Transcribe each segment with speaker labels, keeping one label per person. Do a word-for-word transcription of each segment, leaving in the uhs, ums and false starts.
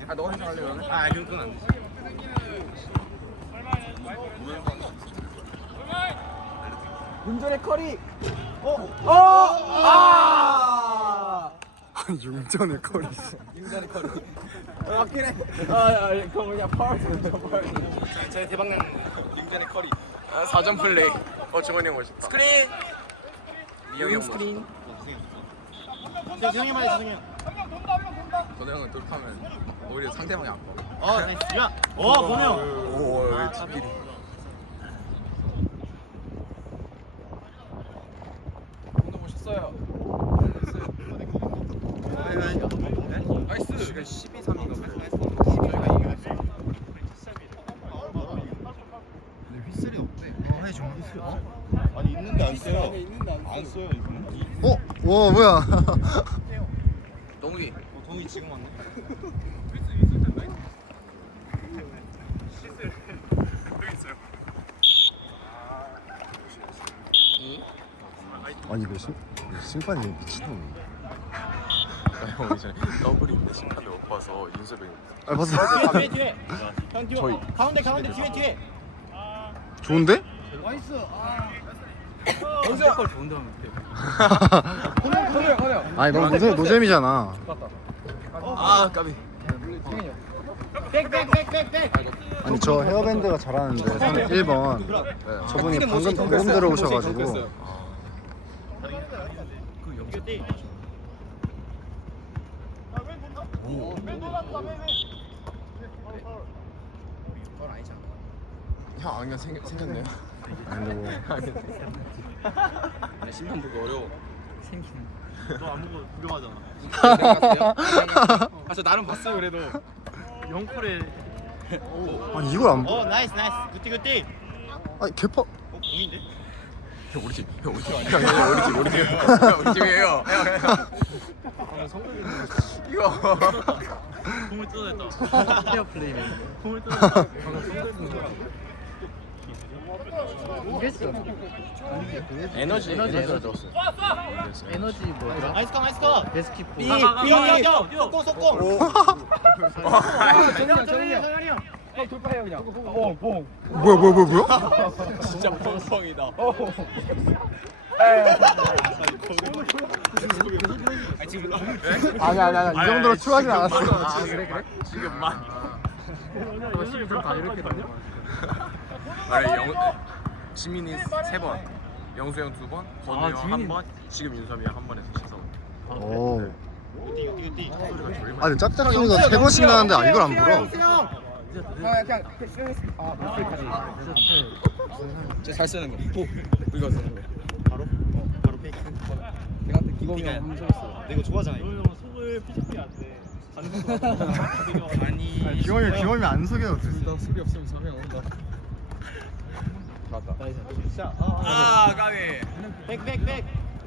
Speaker 1: 아 너 혼자 할래 그러면?
Speaker 2: 아 그건 안 되지.
Speaker 1: 운전의 커리. 어? 어? 아!
Speaker 3: 융전의 커리.
Speaker 1: 운전의 커리. 어, 맞긴 해. 아, 그거 그냥 파울 파울.
Speaker 2: 제 대박 나는 융전의 커리.
Speaker 1: 아, 사 점 플레이. 어, 정원이 형 멋있다.
Speaker 2: 스크린.
Speaker 1: 미영이 형 스크린.
Speaker 2: 세상에 말해 세상에.
Speaker 1: 건우 형은 돌파하면 오히려 상대방이 안 봐.
Speaker 2: 어 나이스. 야. 어 보네요.
Speaker 1: 오, 왜 뒷길이. 건우 멋있어요. 나이스. 지금 십이 삼인가 보네. 저희가 이겼어.
Speaker 3: 근데 휘슬이 없대. 어, 해 좀. 어?
Speaker 2: 아니 있는데 안 써요.
Speaker 1: 있는데 안
Speaker 2: 안 써요 이거는.
Speaker 3: 어? 와 뭐야?
Speaker 1: 동욱이.
Speaker 2: 어, 동이 지금 왔네.
Speaker 3: 아니 이거 심 심판이 미친놈.
Speaker 1: 형 이제 더블인데 심판을 못 봐서 윤섭이.
Speaker 3: 아 봤어.
Speaker 2: 뒤에 뒤에 뒤에. 형 뒤에.
Speaker 3: 저희.
Speaker 2: 어, 가운데 가운데 뒤에 뒤에.
Speaker 3: 좋은데?
Speaker 1: 윤섭 걸 좋은데 하면 돼. 건우 형, 건우 형.
Speaker 3: 아니 너무 노잼, 노잼이잖아.
Speaker 1: 아, 까비.
Speaker 2: 백백백백백.
Speaker 3: 아니 저 헤어밴드가 잘하는데 상대 일 번 저분이 방금 방금 들어오셔가지고.
Speaker 1: 형 안경 생 생겼네요.
Speaker 3: 아니 근데 뭐
Speaker 1: 신분 보기 어려워.
Speaker 2: 너안 보고 구경하잖아.
Speaker 1: 아, 저 나름 봤어요 그래도.
Speaker 2: 영콜에.
Speaker 3: 아니 이걸 안 봐?
Speaker 2: 어 나이스 나이스. 굿띠 굿띠.
Speaker 3: 아니 개파.
Speaker 2: 어 공인데?
Speaker 1: 형 우리 집, 형 우리 집, 형 우리 집, 우리 집, 형 우리 집이에요. 형, 형, 형. 이거.
Speaker 2: 공을 뜯어냈다. 헤어 플레이네. 공을 뜯어냈다.
Speaker 1: 에너지, 에너지가 들었어.
Speaker 4: 에너지 뭐더라?
Speaker 2: 나이스 컷 나이스 컷.
Speaker 4: 베스키포.
Speaker 2: 삐, 삐, 속공 속공.
Speaker 1: 정현,
Speaker 2: 정현이 형.
Speaker 1: 형 돌파해요 그냥. 뽕, 뽕.
Speaker 3: 뭐야 뭐야 뭐야 뭐야?
Speaker 1: 진짜 뻥뻥이다.
Speaker 3: 아니 아니 아니 이 정도로 추하진 않았어.
Speaker 1: 아 그래 그래? 지금만.
Speaker 4: 다 이렇게 다녀?
Speaker 1: 아니 영 지민이 세 번, 영수 형 두 번, 건우
Speaker 4: 아,
Speaker 1: 형 한 번, 지금 윤섭이 한 번에서 시서.
Speaker 3: 오.
Speaker 2: 굿띠 굿띠 굿띠.
Speaker 3: 아니 짝짝이가 세 번씩 나는데 아 이걸 안 불어?
Speaker 1: 형 그냥 아 목소리까지. 쟤잘 쓰는 거. 오, 이거 쓰는 거.
Speaker 2: 바로? 어 바로 페이크.
Speaker 1: 내가 그때 기범이 형 엄청 했어.
Speaker 2: 내 이거 좋아하잖아 이거.
Speaker 4: 속을 피지피 안 돼.
Speaker 2: 아니.
Speaker 3: 기범이 기범이 안 속여도 돼.
Speaker 1: 나 술이 없으면 서명 온다. 맞다.
Speaker 2: 자,
Speaker 1: 아 까비.
Speaker 2: 백백백.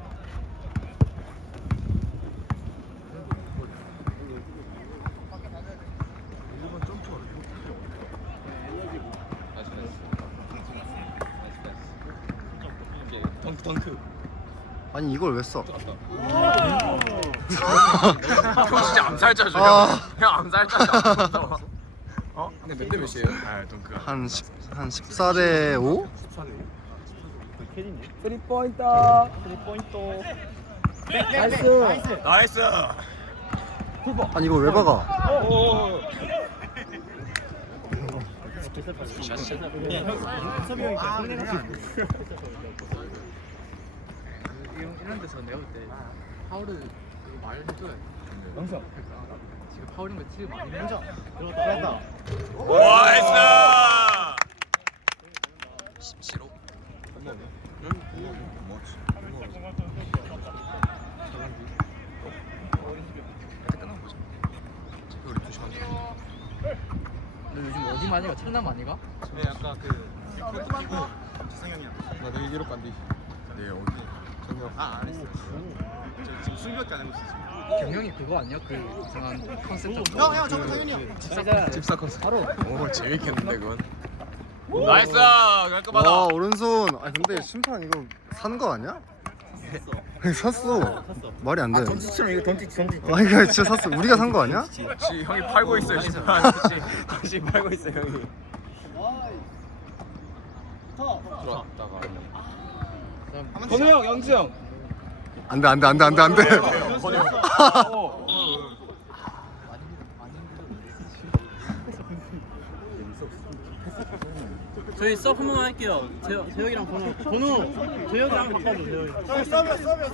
Speaker 1: 덩크 덩크.
Speaker 3: 아니 이걸 왜 써?
Speaker 1: 형 진짜 암살자죠.
Speaker 3: 아.
Speaker 1: 형. 형 암살자죠. 어? 근데 몇 대 몇이에요? 아 덩크.
Speaker 3: 한 십 한 십사 대 오?
Speaker 1: 쓰리 포인트.
Speaker 2: 쓰리 포인트.
Speaker 1: 나이스. 나이스.
Speaker 3: 아니 이걸 왜 박아?
Speaker 2: 섭이 형이 손해가.
Speaker 4: 이런 데서 내가 볼 때 파울을 말 해줘야 돼.
Speaker 1: 영석.
Speaker 4: 지금 파울인 거 지금 많이 해.
Speaker 2: 들어갔다.
Speaker 1: 나이스. 십칠호. 응? 뭐지? 끝나면 보자. 우리 두 시간 전.
Speaker 4: 너 요즘 어디 많이 가? 청남 많이 가?
Speaker 2: 네 아까 그 그것도 끼고 지상형이랑.
Speaker 1: 나 내일 기록 간디. 네 어디? 정명.
Speaker 2: 아안 했어. 저 지금 수비밖에 안 하고 있어 지금.
Speaker 4: 경영이 그거 아니야? 그 이상한 컨셉 잡고.
Speaker 2: 형, 형, 저거 당연히 형.
Speaker 4: 집사
Speaker 1: 집사 컨셉. 바로. 오 재밌겠는데 그건. 나이스. 깔끔하다.
Speaker 3: 와 오른손. 아 근데 심판 이거 산 거 아니야? 샀어. 말이 안 돼.
Speaker 4: 던지처럼 이거 던지 던지.
Speaker 3: 아 이거 진짜 샀어. 우리가 산 거 아니야?
Speaker 1: 지금 형이 팔고 있어요 지금. 지금 팔고 있어요 형이. 들어왔다가. 건우 형, 영주 형.
Speaker 3: 안돼 안돼 안돼 안돼 안돼.
Speaker 1: 건우 형.
Speaker 5: 저희 서브 한번 할게요. 재혁, 재혁이랑 번호. 번호 재혁이랑 바꿔줘. 재혁이.
Speaker 2: 서비야 서비야 서비야.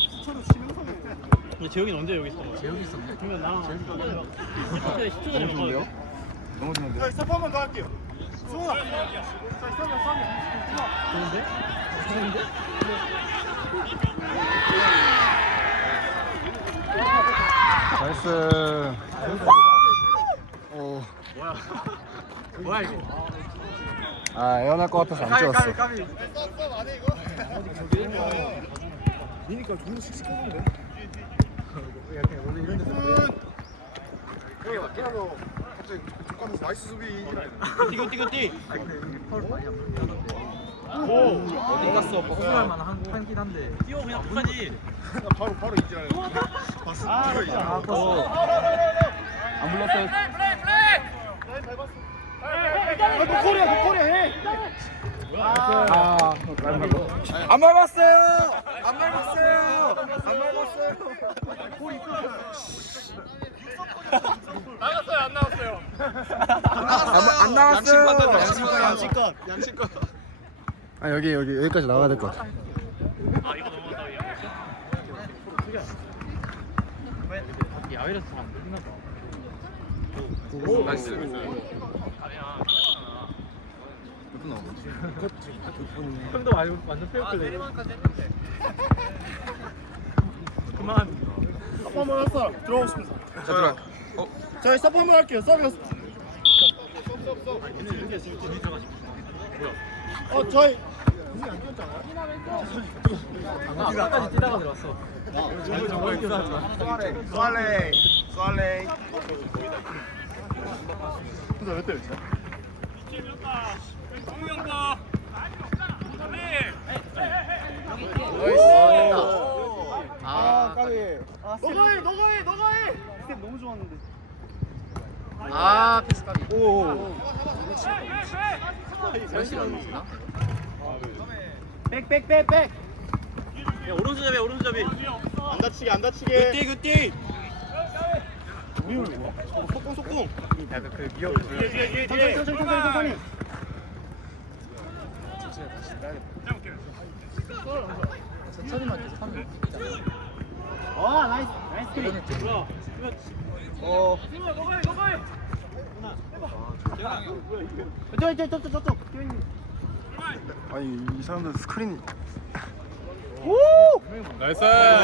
Speaker 5: 근데 재혁이는 언제 여기 있어?
Speaker 4: 재혁이 있었네.
Speaker 5: 그러면 나랑 십 초 전에 십 초 전에 바꿔줘.
Speaker 1: 너무 좋은데.
Speaker 2: 저희 서브 한번 더 할게요. 승훈아. 저희 서비야 서비야.
Speaker 5: 좋은데? 좋은데?
Speaker 3: 나이스. 오.
Speaker 4: 뭐야 이거?
Speaker 3: 아 애원할 것 같아서 안 찍었어.
Speaker 2: 니니까 존나 씩씩하던데. 그래도 갑자기 족가면서 나이스 수비
Speaker 5: 뛰고 뛰고 뛰.
Speaker 4: 어디 갔어? 벗어날 만한 한긴 한데.
Speaker 5: 뛰어 그냥 끝까지.
Speaker 2: 바로 바로 이지랄. 봤어. 아,
Speaker 4: 아, 컸어. 안 불렀어요.
Speaker 2: 노코리야 노코리야 해.
Speaker 4: 아,
Speaker 1: 안 밟았어요. 안 밟았어요. 안 밟았어요.
Speaker 2: 나갔어요 안 나왔어요.
Speaker 1: 안 나왔어요.
Speaker 2: 양심껏 양심껏 양심껏.
Speaker 3: 아 여기 여기 여기까지 나와야 될 것 같아.
Speaker 5: 아 이거 넘어갔다 이거. 야외에서 잘안 들리나 봐.
Speaker 1: 나이스.
Speaker 5: 형도 완전 완전 페어클레이. 그만.
Speaker 2: 서브 한번 했어. 들어오고 싶습니다.
Speaker 1: 자 들어. 어?
Speaker 2: 저희 서브 한번 할게요. 서브. 어 저희
Speaker 4: 아까까지 뛰다가 들어왔어.
Speaker 2: 쏘알레 쏘알레. 근데 왜 때렸지? 아 까비. 너가 해 너가 해 너가 해. 스텝 너무 좋았는데.
Speaker 4: 아, 패스 까비.
Speaker 2: 오.
Speaker 4: 현실이었나?
Speaker 2: 백백백백.
Speaker 5: 야 오른손 잡이 오른손 잡이.
Speaker 2: 안 다치게 안 다치게.
Speaker 5: 굿띠 굿띠.
Speaker 2: 속공 속공.
Speaker 1: 약간 그 미역.
Speaker 2: 천천히 천천히 천천히 천천히.
Speaker 4: 천천히만 계속 하면 이기잖아.
Speaker 2: 어 나이스 나이스 클릭.
Speaker 5: 뭐야?
Speaker 2: 어. 저저 저 저 저쪽.
Speaker 3: 아니 이 사람들 스크린이.
Speaker 1: 나이스.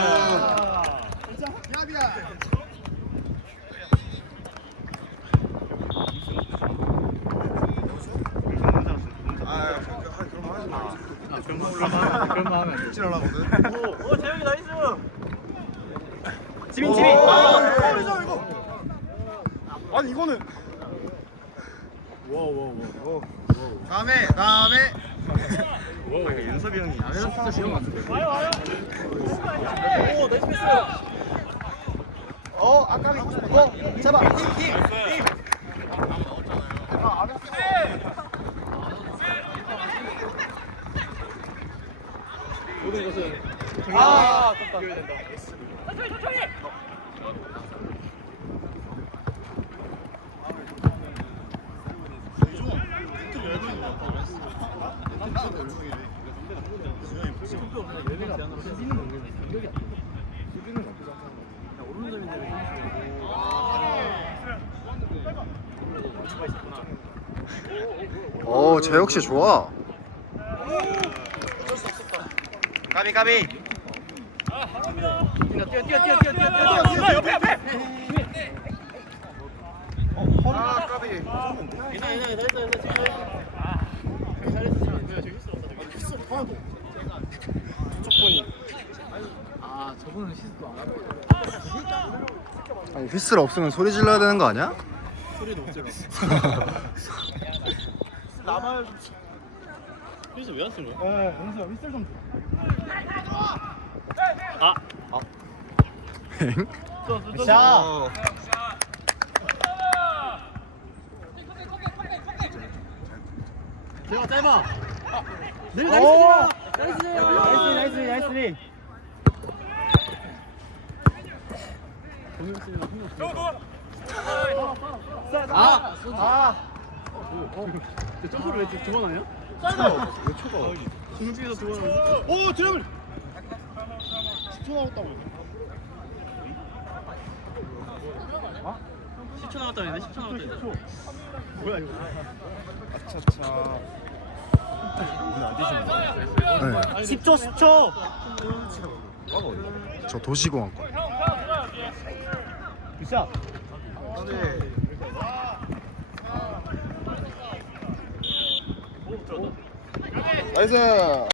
Speaker 5: 아 그런만 올라가. 그런만 하면 돼.
Speaker 2: 찔러라거든.
Speaker 5: 오, 오 재혁이 나이스.
Speaker 2: 지민 지민. 아, 골이죠 이거. 아니 이거는. 와와와. 다음에 다음에. 와 이거 윤섭이 형이.
Speaker 4: 야외에서 진짜 좋은 것 같은데.
Speaker 5: 오 나이스 패스.
Speaker 2: 어 아까비. 어 잡아. 힘힘 힘.
Speaker 5: 모든 것은
Speaker 2: 아,
Speaker 5: 연결된다.
Speaker 3: 오 재혁 씨 좋아.
Speaker 2: 까비 까비.
Speaker 5: 뛰어 뛰어 뛰어 뛰어 뛰어 뛰어.
Speaker 2: 옆에 옆에. 아 까비.
Speaker 5: 괜찮아 괜찮아 잘했어 잘했어. 잘했어 잘했어.
Speaker 4: 아, 저분은 시스도 안 하고.
Speaker 3: 아니 휘슬 없으면 소리 질러야 되는 거 아니야?
Speaker 5: 소리도 못 들어.
Speaker 2: 남아요.
Speaker 5: 그래서 왜 안 쓰는 거야?
Speaker 2: 네, 영수야 휘슬 좀.
Speaker 5: 아.
Speaker 3: 엥?
Speaker 2: 자.
Speaker 5: 제가 짧아. 늘
Speaker 2: 오!
Speaker 5: 나이스. 나이스.
Speaker 2: 나이스 나이스 나이스.
Speaker 5: 동현 씨는 한명 더.
Speaker 2: 아. 아.
Speaker 5: 저 점프를 왜 두 번 하냐?
Speaker 1: 왜 초가?
Speaker 5: 중중에서 두 번 하냐?
Speaker 2: 오 드래블. 십 초 남았다고.
Speaker 5: 십 초 남았다 했는데 십 초 남았다 했는데.
Speaker 2: 뭐야 이거?
Speaker 1: 차차.
Speaker 3: 네.
Speaker 2: 십 초 십 초.
Speaker 1: 까가 어디?
Speaker 3: 저 도시공원 거.
Speaker 2: 굿샷.
Speaker 1: 나이스.